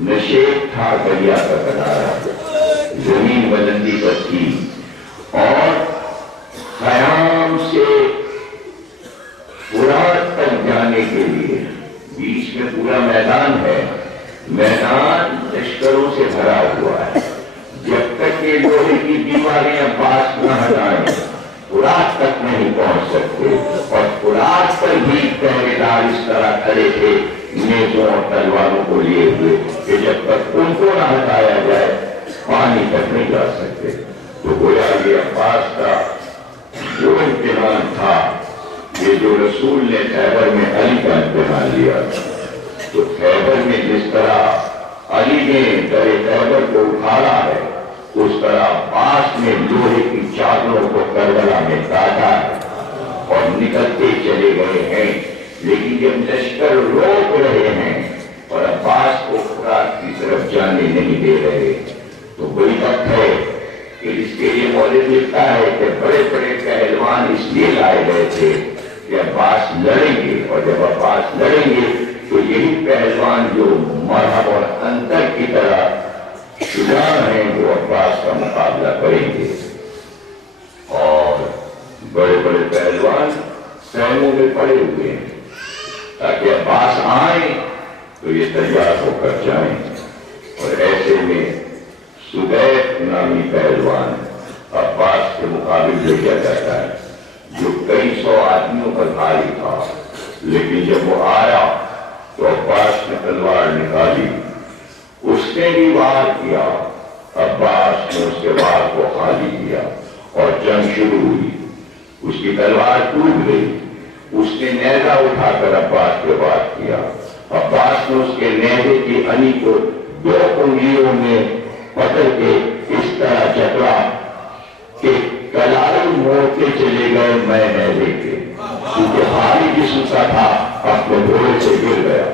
نشیب تھا دریا کا کنارہ زمین بلندی پر تھی اور خیام سے فرات تک جانے کے لیے بیچ میں پورا میدان ہے. میدان لشکروں سے بھرا ہوا ہے. جب تک کہ لوہے کی دیواریں عباس نہ ہٹائیں فرات تک نہیں پہنچ سکتے. اور فرات پر بھی پہرے دار اس طرح کھڑے تھے نیزوں اور تلواروں کو لیے ہوئے کہ جب تک ان کو نہ ہٹایا جائے پانی تک نہیں جا سکتے. تو گویا یہ عباس کا جو امتحان تھا یہ جو رسول نے خیبر میں علی کا امتحان لیا. تو خیبر میں جس طرح علی نے در خیبر کو اٹھایا ہے اس طرح عباس نے لوہے کی چادروں کو کربلا میں کاٹا ہے اور نکلتے چلے گئے ہیں. لیکن جب لشکر روک رہے ہیں اور عباس کو فرات کی طرف جانے نہیں دے رہے تو بڑی بات ہے کہ اس کے لیے مولوی لکھتا ہے کہ بڑے بڑے پہلوان اس لیے لائے گئے تھے کہ عباس لڑیں گے اور جب عباس لڑیں گے تو یہی پہلوان جو مرحب اور انتر کی طرح شجاع ہیں وہ عباس کا مقابلہ کریں گے. اور بڑے بڑے پہلوان خیموں میں پڑے ہوئے ہیں تاکہ عباس آئیں تو یہ تیار ہو کر جائیں. اور ایسے میں سبیت نامی پہلوان عباس کے مقابل بھیجا جاتا ہے جو کئی سو آدمیوں پر بھاری تھا، لیکن جب وہ آیا تو عباس نے تلوار نکالی، اس نے بھی وار کیا، عباس نے اس کے وار کو خالی کیا اور جنگ شروع ہوئی۔ اس کی تلوار ٹوٹ گئی، اس نے نیزہ اٹھا کر عباس پہ وار کیا، عباس نے اس کے نیزے کی انی کو 2 انگلیوں میں پکڑ کے اس طرح جکڑا کہ کلائی موڑتے چلے گئے میں نیزے کے، کیونکہ بھاری جسم کا تھا، اپنے گھوڑے سے گر گیا۔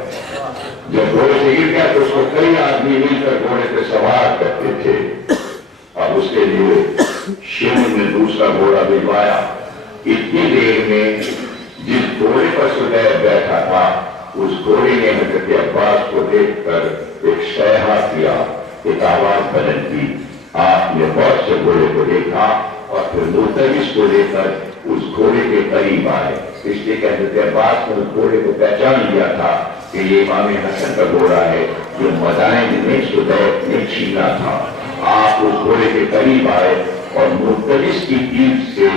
جب گھوڑے سے گر گیا تو اس کو کئی آدمی مل کر گھوڑے پہ سوار کرتے تھے۔ اب اس کے لیے شیخ نے دوسرا گھوڑا بھجوایا۔ اتنی دیر میں جس گھوڑے پر سلیح بیٹھا تھا اس گھوڑے نے حضرت عباس کو دیکھ کر ایک صیحہ کیا، ایک آواز بلند کی۔ آپ نے بہت سے گھوڑے کو دیکھا اور پھر ملتمس کو لے کر اس گھوڑے کے قریب آئے، اس لیے کہ حضرت عباس نے اس گھوڑے کو پہچان لیا تھا کہ یہ امام حسن کا گھوڑا ہے جو مدائن میں سلیح نے چھینا تھا۔ آپ اس گھوڑے کے قریب آئے اور ملتمس کی پیٹھ سے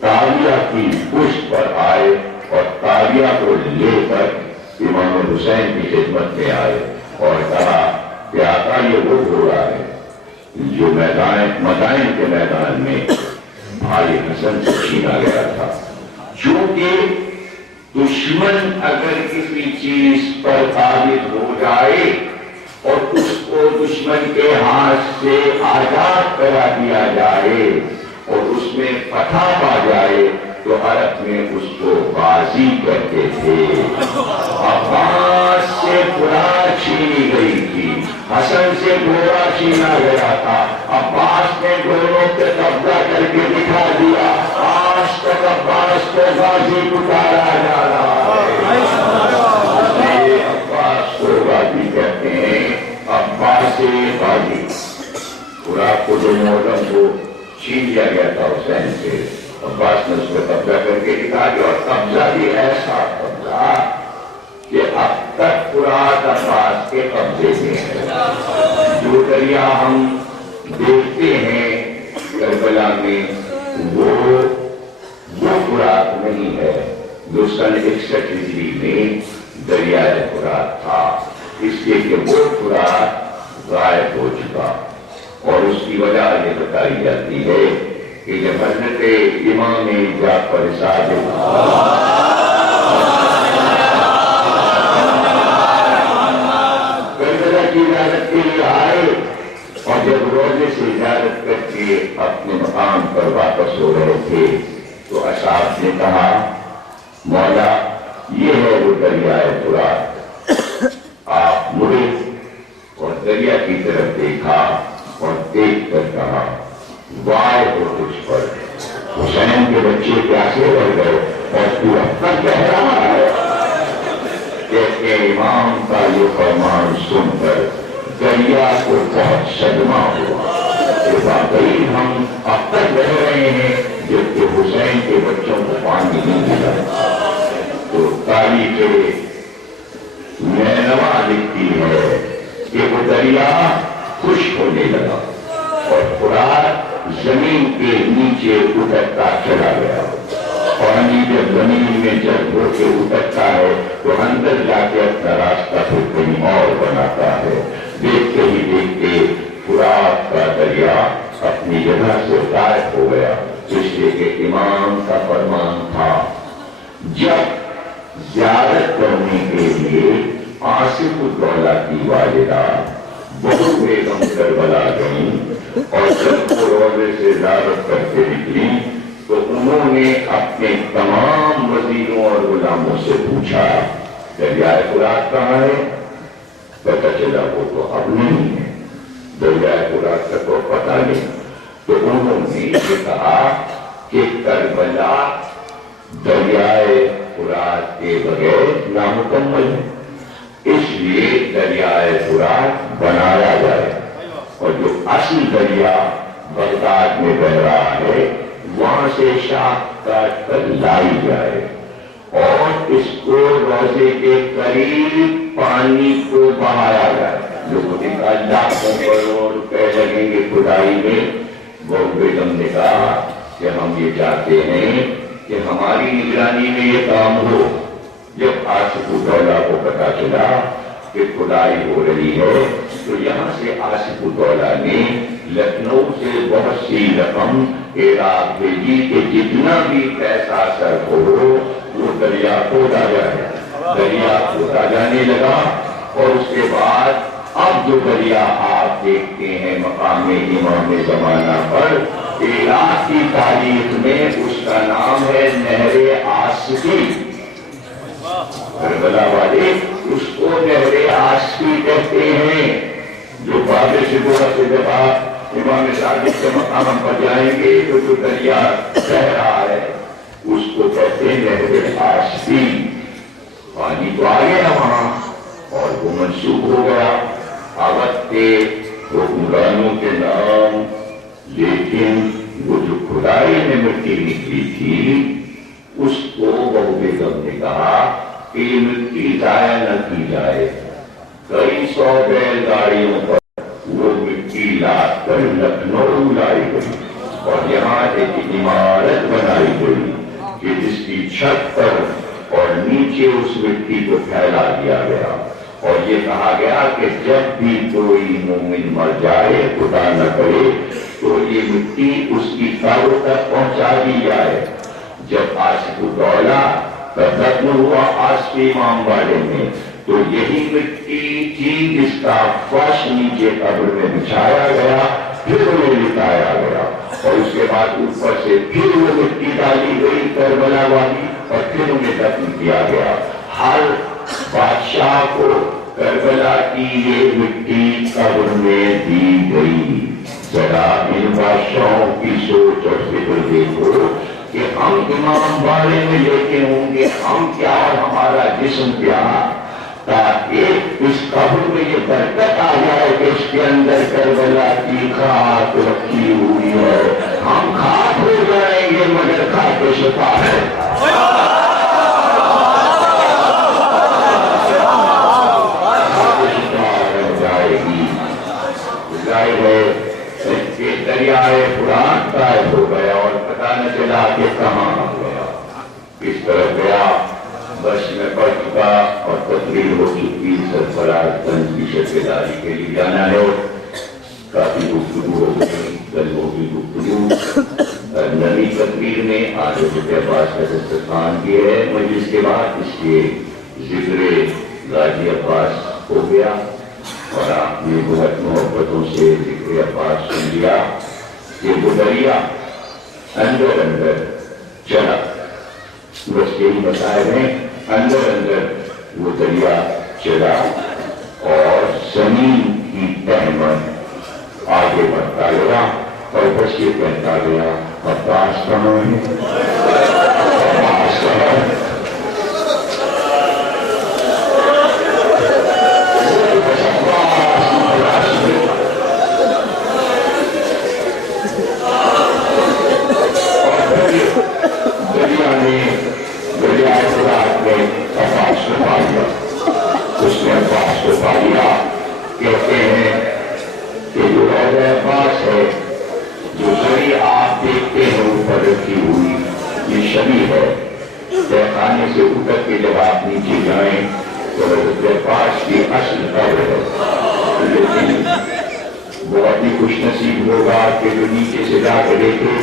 تاویہ کی پشت پر آئے اور تاویہ کو لے کر امام حسین کی خدمت میں آئے اور کہا کہ آقا یہ وہ گھوڑا ہے جو مدائن کے میدان میں بھائی حسن سے چھینا گیا تھا۔ چونکہ دشمن اگر کسی چیز پر قابض ہو جائے اور اس کو دشمن کے ہاتھ سے آزاد کرا دیا جائے اور اس میں فتح پا جائے تو عرب میں اس کو غازی کہتے تھے۔ عباس سے فرات چھینی گئی تھی، حسن سے گھوڑا چھینا گیا تھا، عباس نے دونوں پہ قبضہ کر کے دکھا دیا۔ آج تک عباس کو غازی پکارا جا رہا ہے، عباس کو غازی کہتے ہیں، عباس سے غازی۔ فرات کو جو محرم کو چھین لیا گیا تھا حسین سے، عباس نے اس پہ قبضہ کر کے دکھا دیا، اور قبضہ بھی ایسا قبضہ کہ اب تک فرات عباس کے قبضے میں ہے۔ جو دریا ہم دیکھتے ہیں کربلا میں وہ فرات نہیں ہے جو سن 61 ہجری میں دریائے فرات تھا، اس لیے کہ وہ فرات غائب ہو چکا۔ اور اس کی وجہ یہ بتائی جاتی ہے کہ جب حضرت امام جعفر صادق کربلا کی زیارت کے لیے آئے اور جب روزے سے زیارت کر کے اپنے مقام پر واپس ہو رہے تھے تو اصحاب نے کہا مولا یہ ہے وہ دریائے فرات۔ آپ مڑے اور دریا کی طرف دیکھا اور دیکھ کر کہا وائے ہو تجھ پر، حسین کے بچے پیاسے رہ گئے اور تو اپنا کہہ رہا ہے۔ کہتے امام کا یہ فرمان سن کر دریا کو بہت صدمہ ہوا کہ واقعی ہم اب تک رہ رہے ہیں جبکہ حسین کے بچوں کو پانی نہیں ملا۔ تو تاریخ نینوا لکھتی ہے کہ وہ دریا خشک ہونے لگا اور فرات زمین کے نیچے اترتا چلا گیا۔ پانی جب زمین میں جب ہو کے اترتا ہے تو اندر جا کے اپنا راستہ پھر کہیں اور بناتا ہے۔ دیکھتے ہی دیکھتے فرات کا دریا اپنی جگہ سے غائب ہو گیا، اس لیے کہ امام کا فرمان تھا جب زیارت کرنے کے لیے آصف الدولہ کی والدہ بہو بیگم کربلا گئیں اور جب وہ روزے سے زیارت کر کے نکلی تو انہوں نے اپنے تمام وزیروں اور غلاموں سے پوچھا دریائے فرات کہاں ہے؟ پتہ چلا وہ تو اب نہیں ہے، دریائے فرات کا تو پتہ نہیں۔ تو انہوں نے یہ کہا کہ کربلا دریائے فرات کے بغیر نامکمل ہے، اس لیے دریائے فرات بنایا جائے اور جو اصل دریا بغداد میں بہ رہا ہے وہاں سے شاخ کاٹ کر لائی جائے اور اس کو روزے کے قریب پانی کو بہایا جائے۔ لوگوں نے کہا لاکھوں کروڑ روپے لگیں گے کھدائی میں، وہ بیگم نے کہا کہ ہم یہ چاہتے ہیں کہ ہماری نگرانی میں یہ کام ہو۔ جب آصف الدولہ کو پتا چلا کہ کھدائی ہو رہی ہے تو یہاں سے آصف الدولہ نے لکھنؤ سے بہت سی رقم عراق بھیجی کہ جتنا بھی پیسہ صرف ہو وہ دریا کھودا جائے۔ دریا کھودا جانے لگا اور اس کے بعد اب جو دریا آپ دیکھتے ہیں مقام امام زمانہ پر عراق کی تاریخ میں اس کا نام ہے نہر آصفی۔ کربلا والے اس کو نہر آصفی کہتے ہیں۔ جو باب سے گوڑا سے جب آپ امام صادق کے مقام پر جائیں گے تو جو دریا بہ رہا ہے اس کو کہتے ہیں نہر آصفی۔ پانی تو آ گیا وہاں اور وہ منسوخ ہو گیا اودھ کے حکمرانوں کے نام، لیکن وہ جو کھدائی میں مٹی نکلی تھی اس کو بہو بیگم نے کہا کہ یہ مٹی ضائع نہ کی جائے۔ کئی سو بیل گاڑیوں پر وہ مٹی لاد کر لکھنؤ لائی گئی اور یہاں ایک عمارت بنائی گئی کہ جس کی چھت پر اور نیچے اس مٹی کو پھیلا دیا گیا اور یہ کہا گیا کہ جب بھی کوئی مومن مر جائے خدا نہ کرے تو یہ مٹی اس کی قبر تک پہنچا دی جائے۔ جب آصف الدولہ کا دفن ہوا آصف امام والے میں تو یہی مٹی تھی جس کا فرش نیچے قبر میں بچھایا گیا، پھر انہیں لٹایا گیا اور اس کے بعد اوپر سے پھر وہ مٹی ڈالی گئی کربلا والی اور پھر انہیں دفن کیا گیا۔ ہر بادشاہ کو کربلا کی یہ مٹی قبر میں دی گئی۔ ذرا ان بادشاہوں کی سوچ اور فکر دیکھو کہ ہم امام والے میں لیتے ہوں گے ہم کیا اور ہمارا جسم کیا، تاکہ اس قبر میں یہ برکت آ جائے کہ اس کے اندر کربلا کی خاک رکھی ہوئی ہے۔ ہم خاک ہو جائیں گے مگر خاک شفا ہے۔ دریائے فرات غائب ہو گیا اور پتہ نہ چلا کہ کہاں آ گیا، کس طرف گیا۔ بس میں پڑھ چکا اور تقریر ہو چکی، سرفراز گنج کی شرکتاری کے لیے جانا ہے۔ کافی گفتگو ہو گئی، گلوں کی گفتگو نئی تقریر میں آج حضرت عباس کا دسترخوان کی ہے۔ مجلس کے بعد اس کے ذکر غازی عباس ہو گیا اور آپ نے بہت محبتوں سے ذکر عباس سن لیا کہ وہ دریا اندر اندر چلا، بس یہی مسائل ہیں، اندر اندر وہ دریا چلا اور زمین کی تہ میں آگے بڑھتا گیا اور بس یہ کہتا گیا عباس کہاں ہے، عباس کہاں ہے۔ اس نے عباس کو پا لیا۔ کہتے ہیں کہ جو روضہ عباس ہے، جو زری آپ دیکھتے ہیں اوپر رکھی ہوئی، یہ شبیہ ہے تہخانے سے اتر کے جب آپ نیچے جائیں تو حضرت عباس کی اصل قبر ہے، لیکن بہت ہی خوش نصیب ہوگا کہ جو نیچے سے جا کے دیکھے،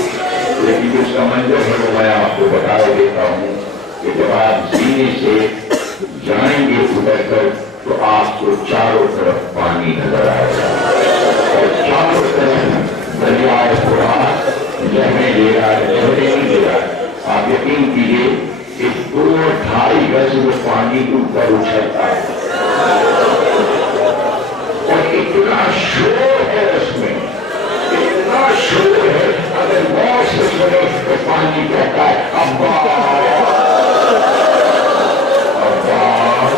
لیکن جو اس کا منظر ہے وہ میں آپ کو بتا دیتا ہوں کہ جب آپ زینے سے جائیں گے اتر کر تو آپ کو چاروں طرف پانی نظر آئے گا اور چاروں طرف دریائے فرات لہریں لے رہا ہے، لہریں نہیں لے رہا ہے۔ آپ یقین کیجیے کہ 2-2.5 گز میں پانی اوپر اچھلتا ہے اور اتنا شور ہے اس میں، اتنا شور ہے اگر موت سے سنے تو پانی کہتا ہے عباس عباس۔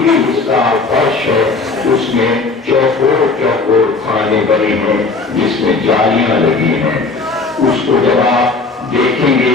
اوپری حصہ فرش ہے، اس میں چوکور چوکور خانے بنے ہیں جس میں جالیاں لگی ہیں۔ اس کو جب آپ دیکھیں گے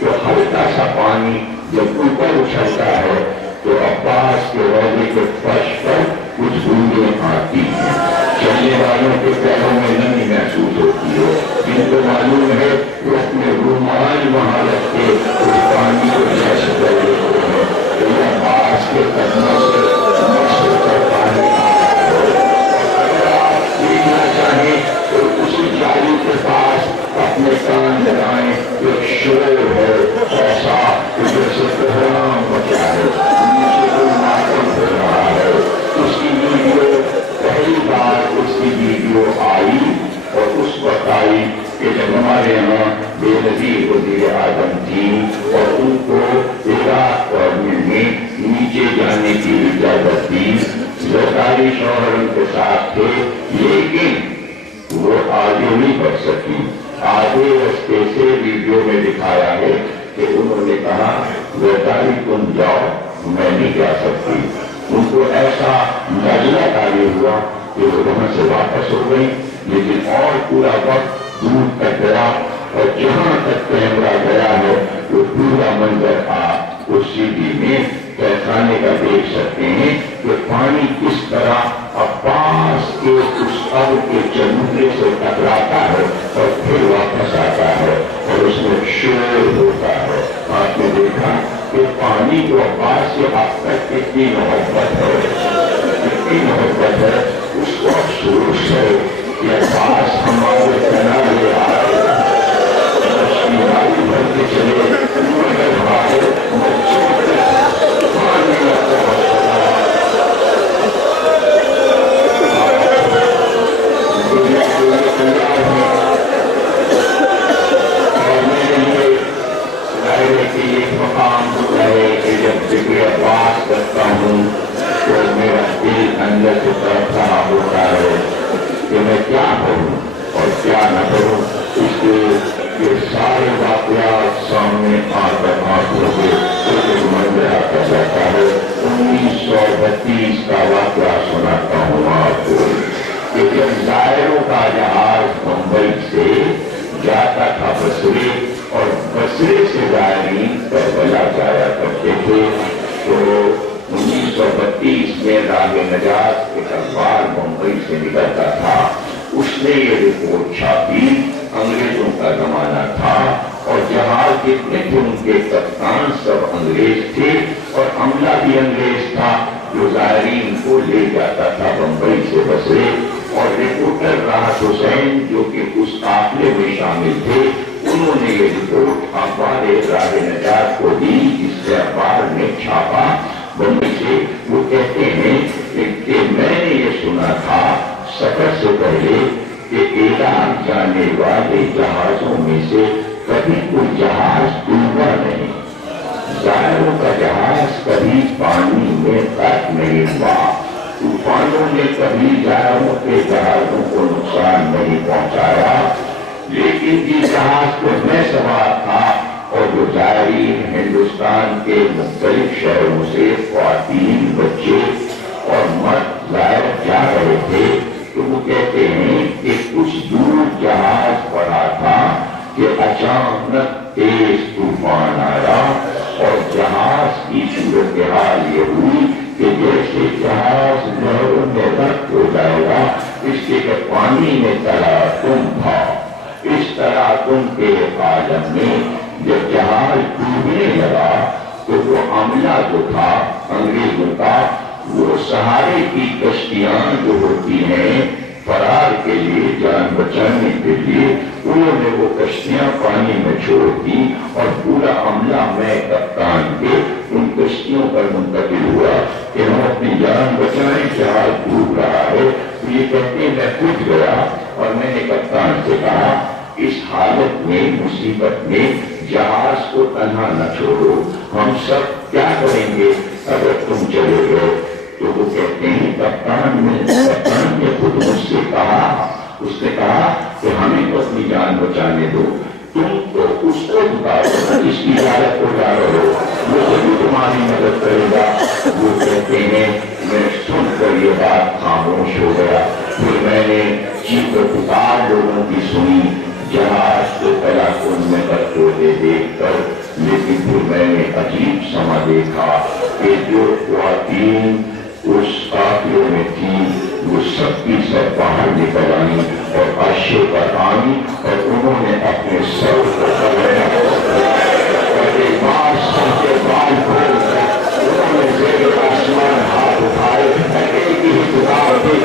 تو ہلکا سا پانی جب اوپر اچھلتا ہے تو عباس کے روضے کے فرش پر کچھ بوندیں آتی ہیں۔ چلنے والوں کے پیروں میں نمی محسوس ہوتی ہے، جن کو معلوم ہے وہ اپنے رومال وہاں رکھ کے اس پانی کو جیسے کر لیتے ہیں تو یہ عباس کے قدموں سے مشرق کر پانی اگر آپ دیکھنا چاہیں تو اسی جالی کے پاس اپنے کان لگائیں، ایک شور ہے ایسا کہ جیسے کوہرام مچا ہے، نیچے کوئی ماتم ہو رہا ہے۔ اس کی ویڈیو پہلی بار اس کی ویڈیو آئی اور اس وقت آئی کہ جب ہمارے یہاں بے نظیر وزیر اعظم تھی اور ان کو عراق گورنمنٹ نے نیچے جانے کی اجازت دی، زرداری شوہر ان کے ساتھ تھے لیکن وہ آگے نہیں بڑھ سکی۔ آگے رستے سے ویڈیو میں دکھایا ہے کہ انہوں نے کہا زرداری تم جاؤ، میں نہیں جا سکتی۔ ان کو ایسا نزلہ تاری ہوا کہ وہ وہاں سے واپس ہو گئی، لیکن اور پورا وقت دور تک گیا اور جہاں تک کیمرہ گیا ہے وہ پورا منظر آپ اس سی ڈی میں تہخانے کا دیکھ سکتے ہیں کہ پانی کس طرح عباس کے اس اب کے چبوترے سے ٹکراتا ہے اور پھر واپس آتا ہے اور اس میں شور ہوتا ہے۔ آپ نے دیکھا کہ پانی کو عباس سے اب تک کتنی محبت ہے، کتنی محبت ہے، اس کو افسوس ہے کہ عباس ہمارے کنارے آئے، مشکلاتی بھر کے چلے مگر ہمارے بچوں کے پانی نہ پہنچ سکا۔ اور میرے لیے دائرے کی ایک مقام ہوتا ہے کہ جب ذکر عباس کرتا ہوں تو میرا دل اندر سے تڑپ رہا ہوتا ہے کہ میں کیا کروں اور کیا نہ کروں۔ اس لیے یہ سارے واقعات سامنے آ کر آنکھوں سے ایک منظر آتا جاتا ہے۔ 1932 کا واقعہ سناتا ہوں آپ کو کہ جب زائروں کا جہاز بمبئی سے جاتا تھا بصرے اور بصرے سے زائرین کربلا جایا کرتے تھے تو 1932 میں راہ نجات ایک اخبار بمبئی سے نکلتا تھا، اس نے یہ رپورٹ چھاپی، انگریزوں کا زمانہ تھا اور جہاز جتنے تھے ان کے کپتان سب انگریز تھے اور عملہ بھی انگریز تھا جو زائرین کو لے جاتا تھا بمبئی سے بصرے۔ اور رپورٹر راحت حسین جو کہ اس قافلے میں شامل تھے انہوں نے یہ رپورٹ اخبار راہ نجات کو دی جس سے اخبار نے چھاپا بمبئی سے۔ وہ کہتے ہیں کہ میں نے یہ سنا تھا سفر سے پہلے کہ عراق جانے والے جہازوں میں سے کبھی کوئی جہاز ڈوبا نہیں، زائروں کا جہاز کبھی پانی میں غرق نہیں ہوا، طوفانوں نے کبھی زائروں کے جہازوں کو نقصان نہیں پہنچایا۔ لیکن جس جہاز پہ میں سوار تھا اور جو زائرین ہندوستان کے مختلف شہروں سے خواتین، بچے اور مرد زائر جا رہے تھے تو وہ کہتے ہیں کہ کچھ دور جہاز پڑا تھا کہ اچانک تیز طوفان آیا اور جہاز کی صورتحال یہ ہوئی کہ جیسے جہاز نہروں میں غرق ہو جائے گا، اس کے پانی میں تلاطم تھا۔ اس تلاطم کے عالم میں جب جہاز ڈوبنے لگا تو وہ عملہ جو تھا انگریزوں کا وہ سہارے کی کشتیاں جو ہوتی ہیں فرار کے لیے، جان بچانے کے لیے، انہوں نے وہ کشتیاں پانی میں چھوڑ دی اور پورا عملہ میں کپتان کے ان کشتیوں پر منتقل ہوا کہ ہم اپنی جان بچائیں، جہاز ڈوب رہا ہے۔ تو یہ کہتے ہیں میں کود گیا اور میں نے کپتان سے کہا اس حالت میں، مصیبت میں جہاز کو تنہا نہ چھوڑو، ہم سب کیا کریں گے اگر تم چلے گئے؟ تو وہ کہتے ہیں کپتان نے خود مجھ سے کہا، اس نے کہا کہ ہمیں تو اپنی جان بچانے دو، تم تو اس کو اتارو جس کی حالت کو جا رہے ہو۔ وہ بھی تمہاری مدد کرے گا. وہ کہتے ہیں میں سن کر یہ بات خاموش ہو گیا. پھر میں نے چیخ پکار لوگوں کی سنی جہاز کو تلاکن میں کرتے ہوئے دیکھ کر. لیکن پھر میں نے عجیب سما دیکھا کہ جو خواتین اس قافلے میں تھی وہ سب کی سب باہر نکل آئی اور عرشے پر آئی اور انہوں نے اپنے سر کو پکڑا اور ایک بار سر کے بال کھول کر انہوں نے زیر آسمان ہاتھ اٹھائے ایک ہی خطاب دی